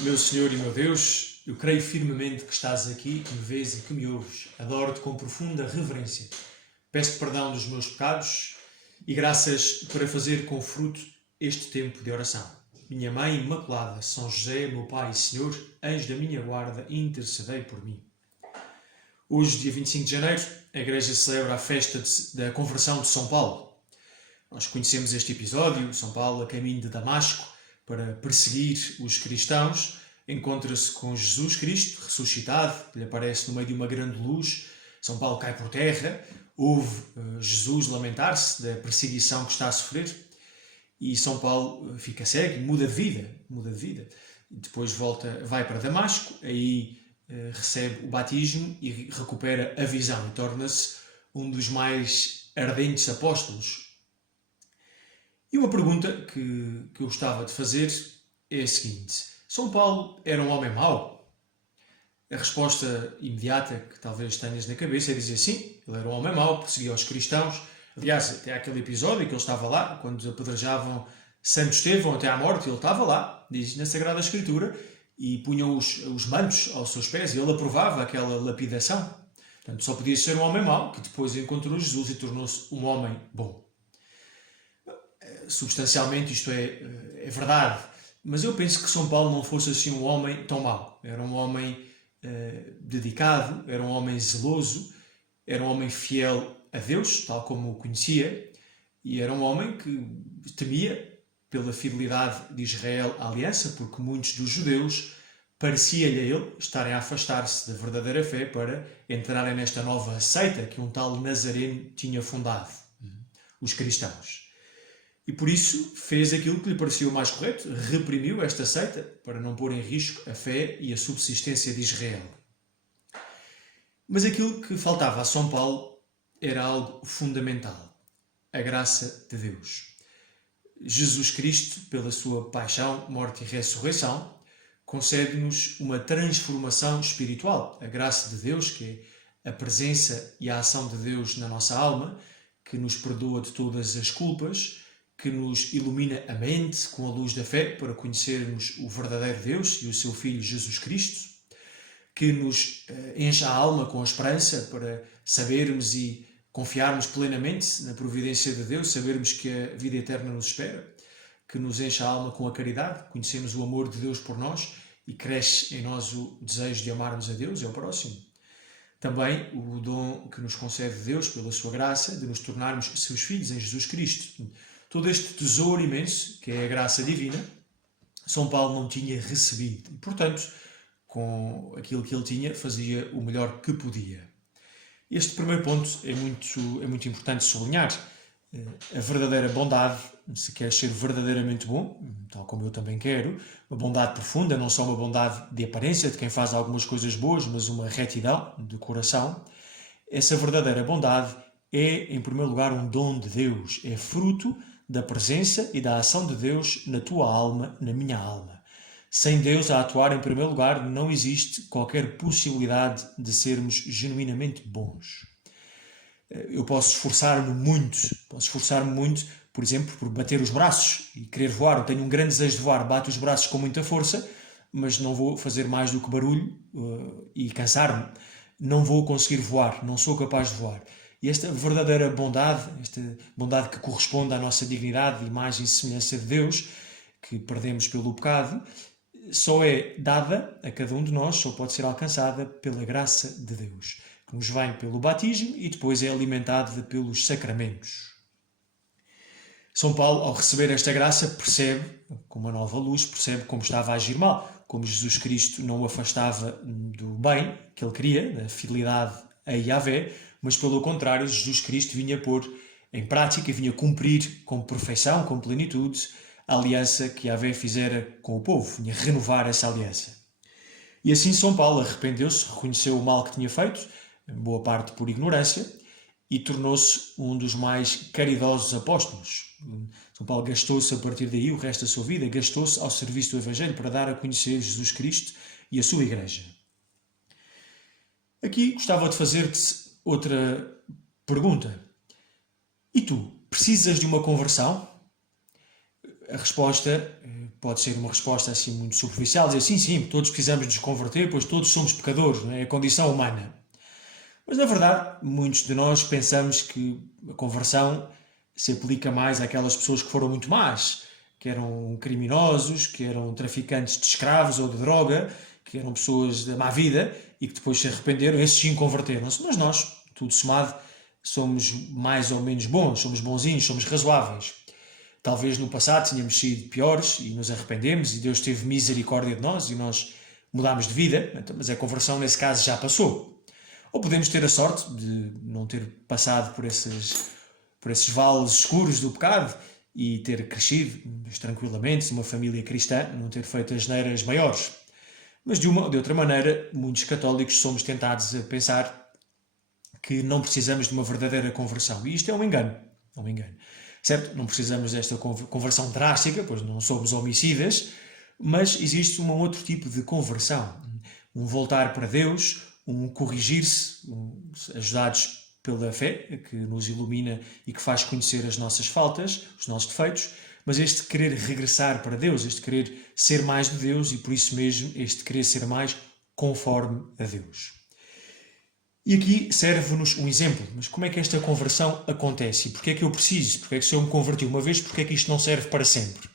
Meu Senhor e meu Deus, eu creio firmemente que estás aqui, que me vês e que me ouves. Adoro-te com profunda reverência. Peço-te perdão dos meus pecados e graças para fazer com fruto este tempo de oração. Minha Mãe Imaculada, São José, meu Pai e Senhor, anjo da minha guarda, intercedei por mim. Hoje, dia 25 de janeiro, a Igreja celebra a festa da conversão de São Paulo. Nós conhecemos este episódio. São Paulo, a caminho de Damasco, para perseguir os cristãos, encontra-se com Jesus Cristo ressuscitado, que lhe aparece no meio de uma grande luz. São Paulo cai por terra, ouve Jesus lamentar-se da perseguição que está a sofrer e São Paulo fica cego, muda de vida. Depois vai para Damasco, aí recebe o batismo e recupera a visão e torna-se um dos mais ardentes apóstolos. E uma pergunta que eu gostava de fazer é a seguinte: São Paulo era um homem mau? A resposta imediata que talvez tenhas na cabeça é dizer sim, ele era um homem mau, perseguia os cristãos. Aliás, até aquele episódio que ele estava lá, quando apedrejavam Santo Estevão até à morte, ele estava lá, diz na Sagrada Escritura, e punham os mantos aos seus pés, e ele aprovava aquela lapidação. Portanto, só podia ser um homem mau, que depois encontrou Jesus e tornou-se um homem bom. Substancialmente isto é verdade, mas eu penso que São Paulo não fosse assim um homem tão mau. Era um homem dedicado, era um homem zeloso, era um homem fiel a Deus, tal como o conhecia, e era um homem que temia pela fidelidade de Israel à aliança, porque muitos dos judeus parecia-lhe a ele estarem a afastar-se da verdadeira fé para entrarem nesta nova seita que um tal Nazareno tinha fundado, os cristãos. E por isso fez aquilo que lhe parecia o mais correto, reprimiu esta seita para não pôr em risco a fé e a subsistência de Israel. Mas aquilo que faltava a São Paulo era algo fundamental: a graça de Deus. Jesus Cristo, pela sua paixão, morte e ressurreição, concede-nos uma transformação espiritual. A graça de Deus, que é a presença e a ação de Deus na nossa alma, que nos perdoa de todas as culpas, que nos ilumina a mente com a luz da fé para conhecermos o verdadeiro Deus e o seu Filho Jesus Cristo, que nos enche a alma com a esperança para sabermos e confiarmos plenamente na providência de Deus, sabermos que a vida eterna nos espera, que nos enche a alma com a caridade, conhecemos o amor de Deus por nós e cresce em nós o desejo de amarmos a Deus e ao próximo. Também o dom que nos concede Deus pela sua graça de nos tornarmos seus filhos em Jesus Cristo. Todo este tesouro imenso, que é a graça divina, São Paulo não tinha recebido. E, portanto, com aquilo que ele tinha, fazia o melhor que podia. Este primeiro ponto é muito importante sublinhar. A verdadeira bondade, se queres ser verdadeiramente bom, tal como eu também quero, uma bondade profunda, não só uma bondade de aparência, de quem faz algumas coisas boas, mas uma retidão de coração. Essa verdadeira bondade é, em primeiro lugar, um dom de Deus, é fruto da presença e da ação de Deus na tua alma, na minha alma. Sem Deus a atuar em primeiro lugar, não existe qualquer possibilidade de sermos genuinamente bons. Eu posso esforçar-me muito, por exemplo, por bater os braços e querer voar. Eu tenho um grande desejo de voar, bato os braços com muita força, mas não vou fazer mais do que barulho e cansar-me. Não vou conseguir voar, não sou capaz de voar. E esta verdadeira bondade, esta bondade que corresponde à nossa dignidade, imagem e semelhança de Deus, que perdemos pelo pecado, só é dada a cada um de nós, só pode ser alcançada pela graça de Deus, que nos vem pelo batismo e depois é alimentada pelos sacramentos. São Paulo, ao receber esta graça, percebe, com uma nova luz, percebe como estava a agir mal, como Jesus Cristo não o afastava do bem que ele queria, da fidelidade a Yahvé, mas pelo contrário, Jesus Cristo vinha pôr em prática, vinha cumprir com perfeição, com plenitude, a aliança que Yahvé fizera com o povo, vinha renovar essa aliança. E assim São Paulo arrependeu-se, reconheceu o mal que tinha feito, em boa parte por ignorância, e tornou-se um dos mais caridosos apóstolos. São Paulo gastou-se a partir daí o resto da sua vida, gastou-se ao serviço do Evangelho para dar a conhecer Jesus Cristo e a sua Igreja. Aqui gostava de fazer-te outra pergunta. E tu, precisas de uma conversão? A resposta pode ser uma resposta assim muito superficial, dizer sim, todos precisamos nos converter, pois todos somos pecadores, não é? É a condição humana. Mas, na verdade, muitos de nós pensamos que a conversão se aplica mais àquelas pessoas que foram muito más, que eram criminosos, que eram traficantes de escravos ou de droga, que eram pessoas da má vida e que depois se arrependeram, esses sim converteram-se. Mas nós, tudo somado, somos mais ou menos bons, somos bonzinhos, somos razoáveis. Talvez no passado tínhamos sido piores e nos arrependemos e Deus teve misericórdia de nós e nós mudámos de vida, mas a conversão nesse caso já passou. Ou podemos ter a sorte de não ter passado por esses vales escuros do pecado e ter crescido tranquilamente numa família cristã, não ter feito as neiras maiores. Mas de uma ou de outra maneira, muitos católicos somos tentados a pensar que não precisamos de uma verdadeira conversão. E isto é um engano. É um engano. Certo? Não precisamos desta conversão drástica, pois não somos homicidas, mas existe um outro tipo de conversão. Um voltar para Deus, um corrigir-se, ajudados pela fé, que nos ilumina e que faz conhecer as nossas faltas, os nossos defeitos, mas este querer regressar para Deus, este querer ser mais de Deus e por isso mesmo este querer ser mais conforme a Deus. E aqui serve-nos um exemplo, mas como é que esta conversão acontece? E porquê é que eu preciso? Porquê é que se eu me converti uma vez, porquê é que isto não serve para sempre?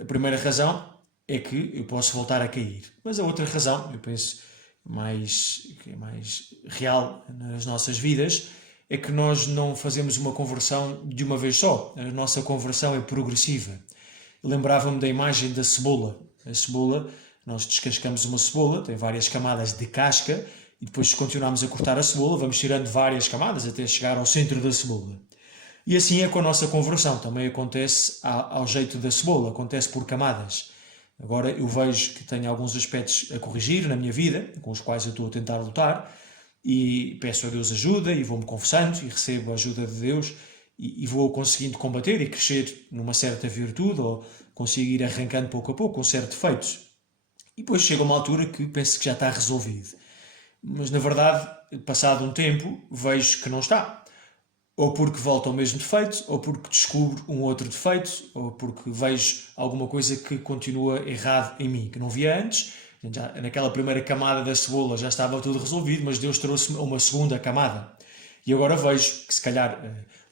A primeira razão é que eu posso voltar a cair. Mas a outra razão, eu penso que é mais real nas nossas vidas, é que nós não fazemos uma conversão de uma vez só. A nossa conversão é progressiva. Lembrava-me da imagem da cebola. A cebola, nós descascamos uma cebola, tem várias camadas de casca, e depois, se continuarmos a cortar a cebola, vamos tirando várias camadas até chegar ao centro da cebola. E assim é com a nossa conversão. Também acontece ao jeito da cebola, acontece por camadas. Agora eu vejo que tenho alguns aspectos a corrigir na minha vida, com os quais eu estou a tentar lutar, e peço a Deus ajuda, e vou-me confessando, e recebo a ajuda de Deus, e vou conseguindo combater e crescer numa certa virtude, ou consigo ir arrancando pouco a pouco com certos defeitos. E depois chega uma altura que penso que já está resolvido. Mas, na verdade, passado um tempo, vejo que não está. Ou porque volto ao mesmo defeito, ou porque descubro um outro defeito, ou porque vejo alguma coisa que continua errado em mim, que não via antes. Já, naquela primeira camada da cebola já estava tudo resolvido, mas Deus trouxe-me uma segunda camada. E agora vejo que, se calhar,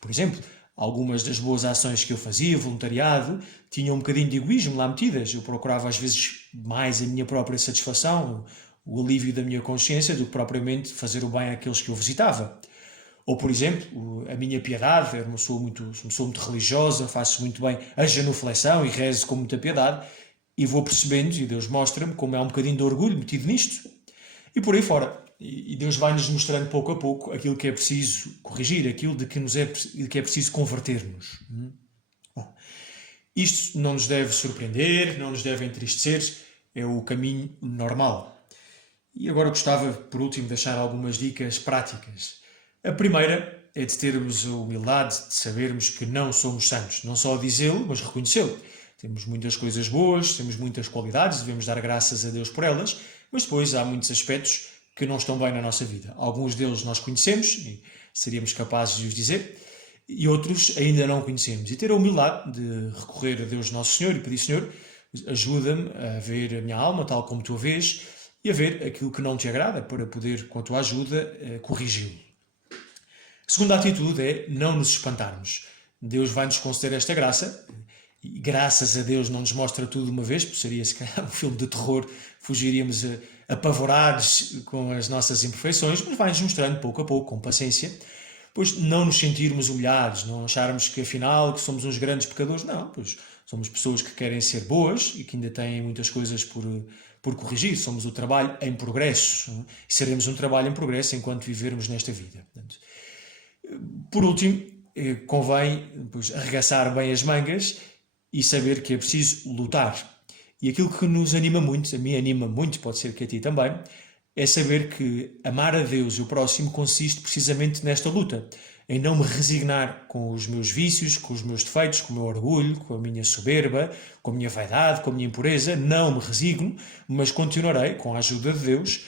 por exemplo, algumas das boas ações que eu fazia, voluntariado, tinham um bocadinho de egoísmo lá metidas. Eu procurava, às vezes, mais a minha própria satisfação, o alívio da minha consciência, do que propriamente fazer o bem àqueles que eu visitava. Ou, por exemplo, a minha piedade, sou uma pessoa muito religiosa, faço muito bem a genuflexão e rezo com muita piedade, e vou percebendo, e Deus mostra-me como há um bocadinho de orgulho metido nisto, e por aí fora. E Deus vai-nos mostrando pouco a pouco aquilo que é preciso corrigir, aquilo de que é preciso converter-nos. Bom, isto não nos deve surpreender, não nos deve entristecer, é o caminho normal. E agora gostava, por último, de deixar algumas dicas práticas. A primeira é de termos a humildade de sabermos que não somos santos. Não só dizê-lo, mas reconhecê-lo. Temos muitas coisas boas, temos muitas qualidades, devemos dar graças a Deus por elas, mas depois há muitos aspectos que não estão bem na nossa vida. Alguns deles nós conhecemos e seríamos capazes de os dizer, e outros ainda não conhecemos. E ter a humildade de recorrer a Deus Nosso Senhor e pedir: Senhor, ajuda-me a ver a minha alma tal como tu a vês, e a ver aquilo que não te agrada, para poder, com a tua ajuda, corrigi-lo. A segunda atitude é não nos espantarmos. Deus vai-nos conceder esta graça, e graças a Deus não nos mostra tudo de uma vez, porque seria, se calhar, um filme de terror, fugiríamos apavorados com as nossas imperfeições, mas vai-nos mostrando pouco a pouco, com paciência, pois não nos sentirmos humilhados, não acharmos que afinal que somos uns grandes pecadores. Não, pois somos pessoas que querem ser boas e que ainda têm muitas coisas por corrigir. Somos o trabalho em progresso, e seremos um trabalho em progresso enquanto vivermos nesta vida. Portanto, por último, convém arregaçar bem as mangas e saber que é preciso lutar. E aquilo que nos anima muito, a mim anima muito, pode ser que a ti também, é saber que amar a Deus e o próximo consiste precisamente nesta luta, em não me resignar com os meus vícios, com os meus defeitos, com o meu orgulho, com a minha soberba, com a minha vaidade, com a minha impureza. Não me resigno, mas continuarei, com a ajuda de Deus,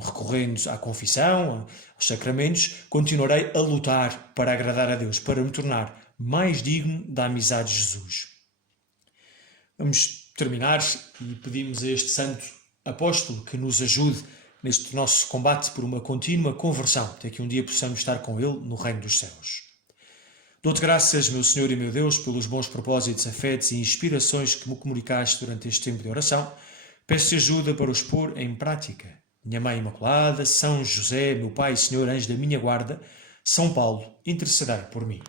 recorrendo à confissão, aos sacramentos, continuarei a lutar para agradar a Deus, para me tornar mais digno da amizade de Jesus. Vamos terminar e pedimos a este santo apóstolo que nos ajude neste nosso combate por uma contínua conversão, até que um dia possamos estar com ele no reino dos céus. Dou-te graças, meu Senhor e meu Deus, pelos bons propósitos, afetos e inspirações que me comunicaste durante este tempo de oração. Peço-te ajuda para os pôr em prática. Minha Mãe Imaculada, São José, meu Pai e Senhor, anjo da minha guarda, São Paulo, intercedei por mim.